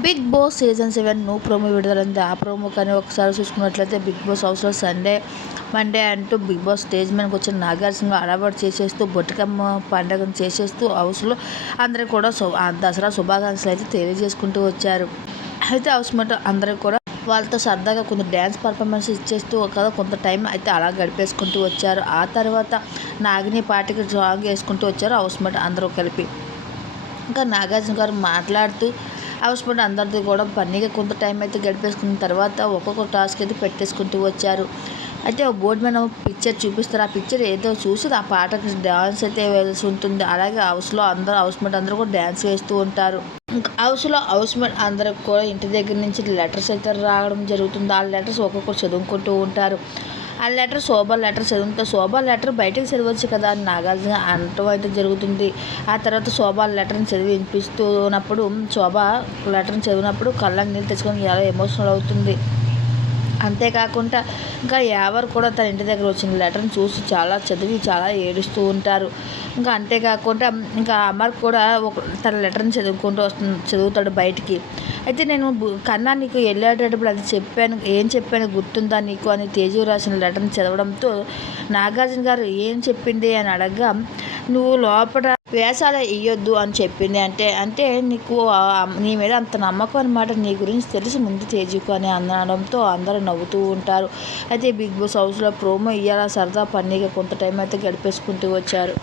Big boss season 7 promo విడుదలైంది. ఆ promo కానీ ఒకసారి చూసుకున్నట్లయితే బిగ్ బాస్ హౌస్లో మండే అంటూ బిగ్ బాస్ స్టేజ్ మీదకి వచ్చిన నాగార్జున అలవాటు చేసేస్తూ బతుకమ్మ పండుగను చేసేస్తూ హౌస్లో అందరికీ కూడా దసరా శుభాకాంక్షలు అయితే తెలియజేసుకుంటూ వచ్చారు. అయితే హౌస్ మేట్ అందరూ కూడా వాళ్ళతో సరదాగా కొంత డ్యాన్స్ పర్ఫార్మెన్స్ ఇచ్చేస్తూ కదా కొంత టైం అయితే అలా గడిపేసుకుంటూ వచ్చారు. ఆ తర్వాత నాగిని పాటకి సాంగ్ వేసుకుంటూ వచ్చారు హౌస్ మేట్ అందరూ కలిపి. ఇంకా నాగార్జున గారు మాట్లాడుతూ హౌస్ మేట్ అందరిది కూడా ఫన్నీగా కొంత టైం అయితే గడిపేసుకున్న తర్వాత ఒక్కొక్క టాస్క్ అయితే పెట్టేసుకుంటూ వచ్చారు. అయితే బోర్డు మీద పిక్చర్ చూపిస్తారు. ఆ పిక్చర్ ఏదో చూసి ఆ పాటకి డ్యాన్స్ అయితే వేయాల్సి ఉంటుంది. అలాగే హౌస్ మేట్ అందరూ కూడా డ్యాన్స్ వేస్తూ ఉంటారు. ఇంకా హౌస్ మేట్ అందరికి కూడా ఇంటి దగ్గర నుంచి లెటర్స్ అయితే రావడం జరుగుతుంది. ఆ లెటర్స్ ఒక్కొక్కరు చదువుకుంటూ ఉంటారు. ఆ లెటర్ శోభ లెటర్ చదువుతా శోభ లెటర్ బయటకు చదవచ్చు కదా అని నాగార్జున అనటం అయితే జరుగుతుంది. ఆ తర్వాత శోభ లెటర్ని చదివి వినిపిస్తున్నప్పుడు శోభ లెటర్ని చదివినప్పుడు కళ్ళని నీళ్ళు తెచ్చుకొని ఎలా ఎమోషనల్ అవుతుంది. అంతేకాకుండా ఇంకా ఎవరు కూడా తన ఇంటి దగ్గర వచ్చిన లెటర్ని చూసి చాలా చదివి చాలా ఏడుస్తూ ఉంటారు. ఇంకా అంతేకాకుండా ఇంకా అమర్ కూడా తన లెటర్ని చదువుతాడు బయటికి. అయితే నేను కన్నా నీకు వెళ్ళేటప్పుడు అది చెప్పాను, ఏం చెప్పాను గుర్తుందా నీకు అని తేజు రాసిన లెటర్ని చదవడంతో నాగార్జున గారు ఏం చెప్పింది అని అడగగా, నువ్వు లోపల వేషాలు వేయొద్దు అని చెప్పింది. అంటే నీకు నీ మీద అంత నమ్మకం అనమాట, నీ గురించి తెలిసి ముందు తేజుకు అని అనడంతో అందరూ నవ్వుతూ ఉంటారు. అయితే బిగ్ బాస్ హౌస్లో ప్రోమో ఇయ్యాల సరదా ఫన్నీగా కొంత టైం అయితే గడిపేసుకుంటూ వచ్చారు.